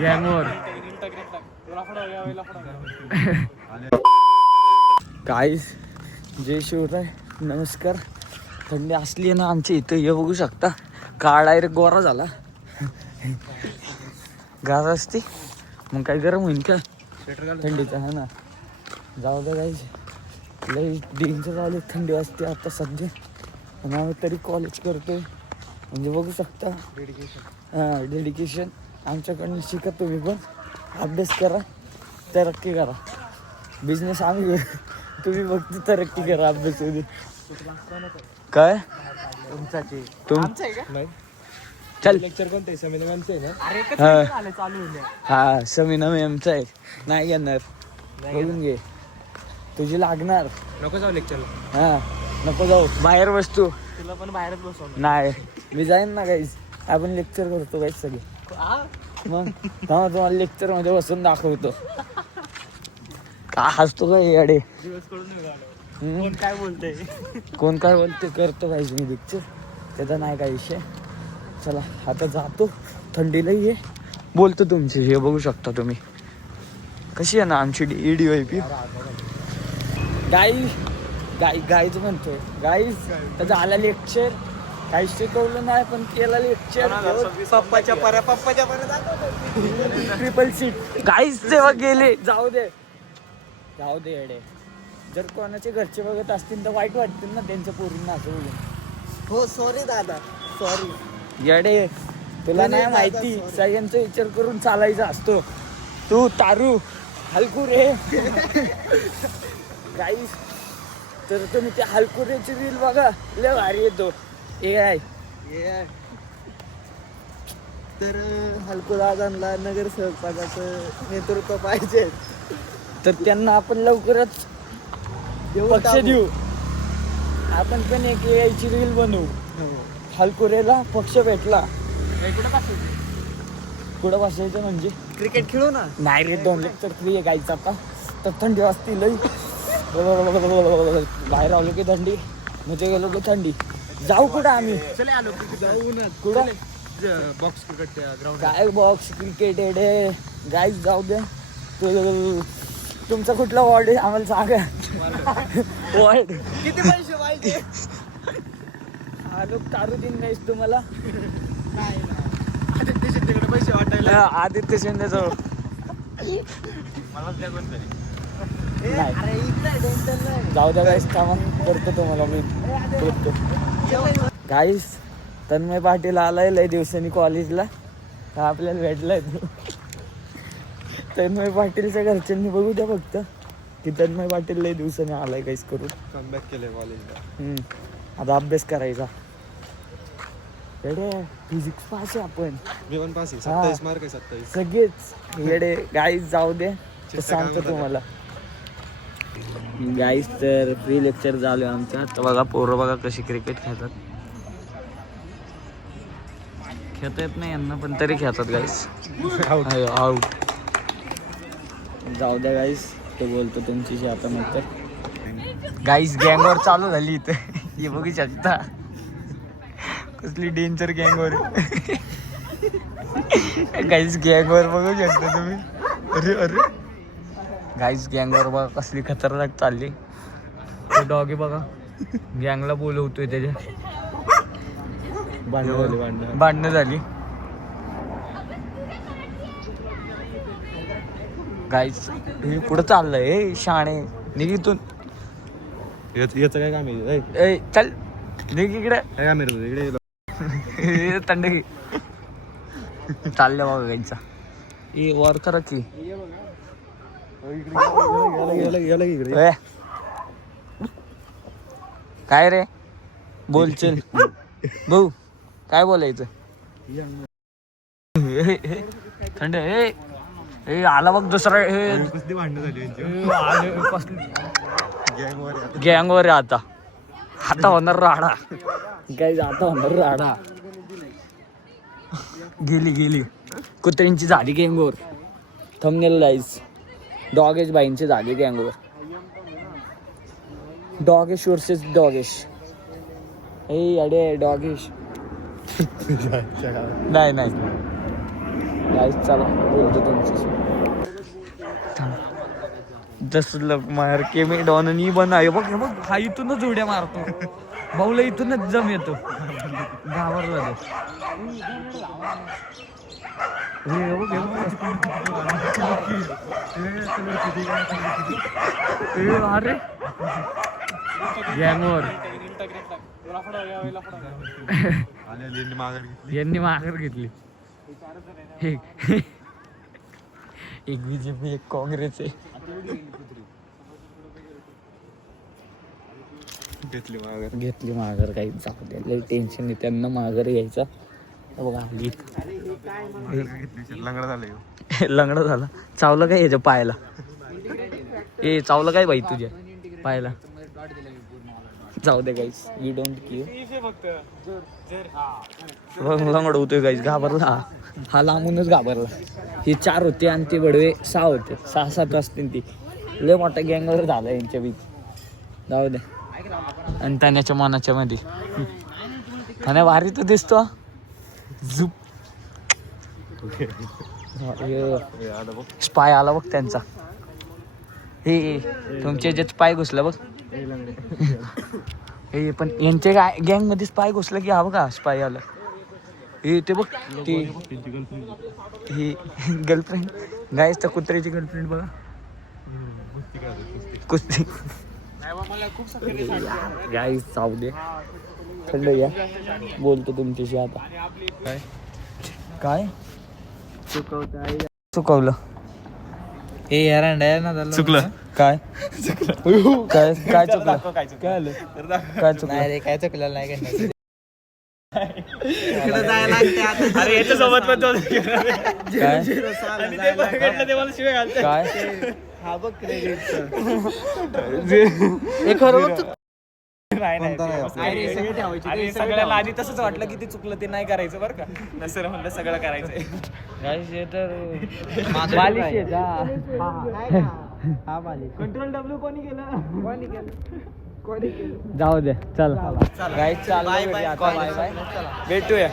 Gang war गाईस जय शिवराय नमस्कार. थंडी असली ना आमच्या इथं हे बघू शकता काळा डायरेक्ट गोरा झाला. गार असते मग काय गरम होईल का थंडीचा है ना. जाऊ द्या गाईस लई डेंजर झाले थंडी वाजते आता सध्या. आणि आम्ही तरी कॉलेज करतोय म्हणजे बघू शकता डेडिकेशन आमच्याकडून शिका. तुम्ही पण अभ्यास करा तरक्की करा. बिझनेस आम्ही तुम्ही फक्त तरक्की करा अभ्यास काय चल लेक्चर कोणतं समीना मॅमचं आहे ना. हा समीना मॅमचं आहे. नाही घेणार बघून घे तुझी लागणार. नको जाऊ लेक्चरला. हा नको जाऊ बाहेर बसतो तुला पण बाहेरच बसव. नाही मी जाईन ना काहीच आपण लेक्चर करतो काहीच सगळे मग तुम्हाला लेक्चर मध्ये बसून दाखवतो. का हसतो काय अडे कोण काय बोलते करतो पाहिजे मी लेक्चर त्याचा नाही काय विषय. चला आता जातो थंडीला ये बोलतो तुमची हे बघू शकता तुम्ही कशी आहे ना आमची EDYP. गाईच म्हणतोय गाईज त्याचा आला लेक्चर काही शिकवलं नाही पण केला लेक्चर. पप्पाच्या ट्रिपल सीट गाईज तेव्हा गेले. जाऊ दे अडे जर कोणाचे घरचे बघत असतील तर वाईट वाटतील ना त्यांच्या पोरींना असं बघून. हो सॉरी दादा सॉरी. येडे तुला नाही माहिती सगळ्यांचा विचार करून चालायचा असतो. तू तारू हलकुरे गाईस तर तुम्ही त्या हलकुरेची रील बघा लय भारी येतो. AI तर हलकुराजांना नगरसेवकाचं नेतृत्व पाहिजे तर त्यांना आपण लवकरच पक्ष देऊ. आपण पण एक AIची रील बनवू. हलकुरेला पक्ष भेटला कुठं बसायचं म्हणजे क्रिकेट खेळू ना. नाही रे 2 लेक्चर फ्री आहे गायचं आता तर थंडी वाजती लई. बाहेर आलो की थंडी म्हणजे गेलो की थंडी. जाऊ कुठं आम्ही जाऊ ना कुठं बॉक्स क्रिकेट ग्राउंड काय बॉक्स क्रिकेट एडे गाईज जाऊ द्या. तुमचा कुठला वॉर्ड आहे आम्हाला सांगा. वॉर्ड किती पैसे पाहिजे लोक तारू दिन नाहीस तुम्हाला. आदित्य शिंदेकडे पैसे वाटायला. आदित्य शिंदे जवळ जाऊ द्या गाईस कामं करतो तुम्हाला मी बोलतो. गाईस तन्मय पाटील आलाय लय दिवसांनी कॉलेजला का आपल्याला भेटलाय. तन्मय पाटीलच्या घरच्यांनी बघू द्या फक्त की तन्मय पाटील लय दिवसांनी आलाय काहीच करून कमबॅक केलंय कॉलेजला. आता अभ्यास करायचा. येडे फिजिक्स पास आहे आपण. मी पास आहे 27 मार्क आहे 27 सगळेच येडे. गाईस जाऊ दे सांगतो तुम्हाला. गाईस तर फ्री लेक्चर झालं आमचं. तर बघा पोरं बघा कशी क्रिकेट खेळतात. खेळता येत नाही यांना पण तरी खेळतात गाईस. आउट जाऊ द्या गाईस ते बोलतो तुमच्याशी आता नंतर. गाईस गँगवर चालू झाली इथं हे बघू शकता कसली डेंजर गँगवर. गाईस गँगवर बघू शकता तुम्ही. अरे गाईस गँगवर बघा कसली खतरनाक चालली. डॉगी बघा गँगला बोलवतोय त्याच्या. भांडणं झाली गाईस. हे पुढं चाललंय शाणे निघितून याच काय काम आहे. चल निघ इकडे थंड चाललं बाबा गाईचा. वर करा की काय रे बोल चल भाऊ काय बोलायचं. थंड हे आला बघ दुसरा. कसली भांडणं झाली गँगवर आहे आता होणार राडा. काय आता होणार राडा. गेली कुत्र्यांची झाली गँगवर. थंबनेल गाईस डॉगेश बाईंची झाली गँगवर. डॉगेश वर्सेस डॉगेश. अडे डॉगेश नाही गाईस चला बोलतो तुमच्याशी. जसं लग मार के मी डॉन आणि बन आहे बघ. बघ हा इथूनच उड्या मारतो. भाऊला इथूनच जम येतो. घाबरला अरे गँगवर यांनी माघार घेतली. एक बीजेपी एक काँग्रेस आहे. घेतली माघार. काही जाऊ टेन्शन नाही त्यांना माघार घ्यायचा. बघा लंगडा झाला. चावलं काय याच्या पायाला? ए चावलं काय बाई तुझ्या पायाला? जाऊ दे गाईस, वी डोंट केअर. लंगड होतोय गाईस. घाबरला हा लांबूनच घाबरला. हे 4 होते आणि ते बडवे 6 होते. 6-7 असतील. ती लय मोठा गँगवर झाला यांच्या बीच. जाऊ दे. आणि त्याच्या मनाच्या मध्ये त्याने भारी तर दिसतो. झुप स्पाय आला बघ त्यांचा. हे तुमच्या ज्याच पाय घुसला बघ. हे पण यांच्या गँग मध्ये स्पाय घुसला की हा बघा स्पाय आला. हे ते बघ ती ही गर्लफ्रेंड गाईस. त्या कुत्र्याची गर्लफ्रेंड बघा. कुस्ती गाईस जाऊ दे. थंड या बोलतो तुमच्याशी आता. काय चुकवलं? हे यार चुकलं काय? काय काय चुकलं? काय आलं? काय चुकलं? रे काय चुकलं नाही. अरे याच्यासोबत पण काय हा बघ क्रेडिट सगळ्याला आधी तसंच वाटलं की ते चुकलं ते नाही करायचं बरं का. नसर म्हणलं सगळं करायचंय. कंट्रोल डब्ल्यू कोणी केलं? जाऊ दे चल गाईस. चाल भेटूया.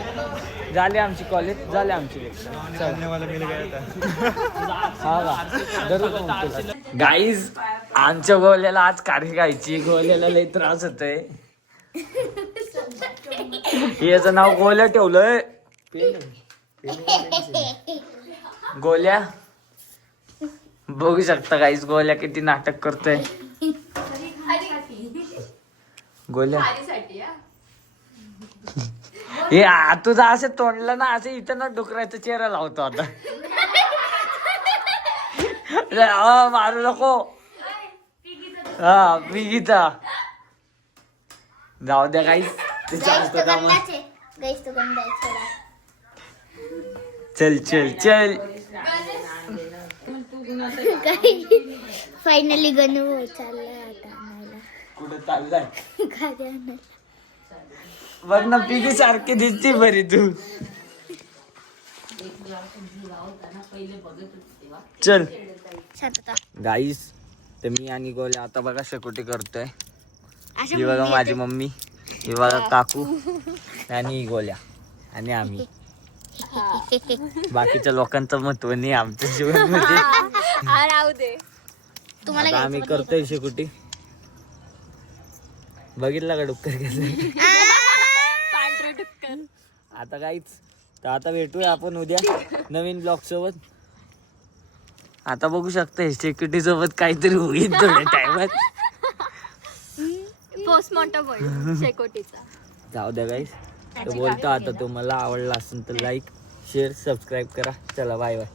झाले आमची कॉलेज. झाले आमची गाईज. आमच्या गोल्याला आज काढी खायची. गोल्याला लई त्रास होतोय. याचं नाव गोल्या ठेवलंय. गोल्या बघू शकता गाईज. गोल्या किती नाटक करतोय. गोल्या हे तुझं असं तोंडलं ना असं इथं ना डुकराचा चेहरा लावतो आता. मारू नको. हा पिगीचा जाऊ द्या काहीच. चल चल चल. फायनली गणू चाललाय आता. कुठं चाललाय? बघ ना पिगी सारखी दिसती बरी तू. चल गाईस. तर मी आणि गोल्या आता बघा शेकोटी करतोय. ही बघा माझी मम्मी. ही बघा काकू आणि गोल्या आणि आम्ही. बाकीच्या लोकांचं महत्व नाही आमच्या जीवनामध्ये. आता आम्ही करतोय शेकोटी. बघितला का डुक्कर घेतलं? आता काहीच. तर आता भेटूया आपण उद्या नवीन ब्लॉग सोबत. आता बघू शकता सिक्युरिटी सोबत काहीतरी होईल थोड्या टाइमात. जाऊ द्या गाईस. तर बोलतो आता. तुम्हाला आवडला असेल तर लाईक शेअर सबस्क्राईब करा. चला बाय बाय.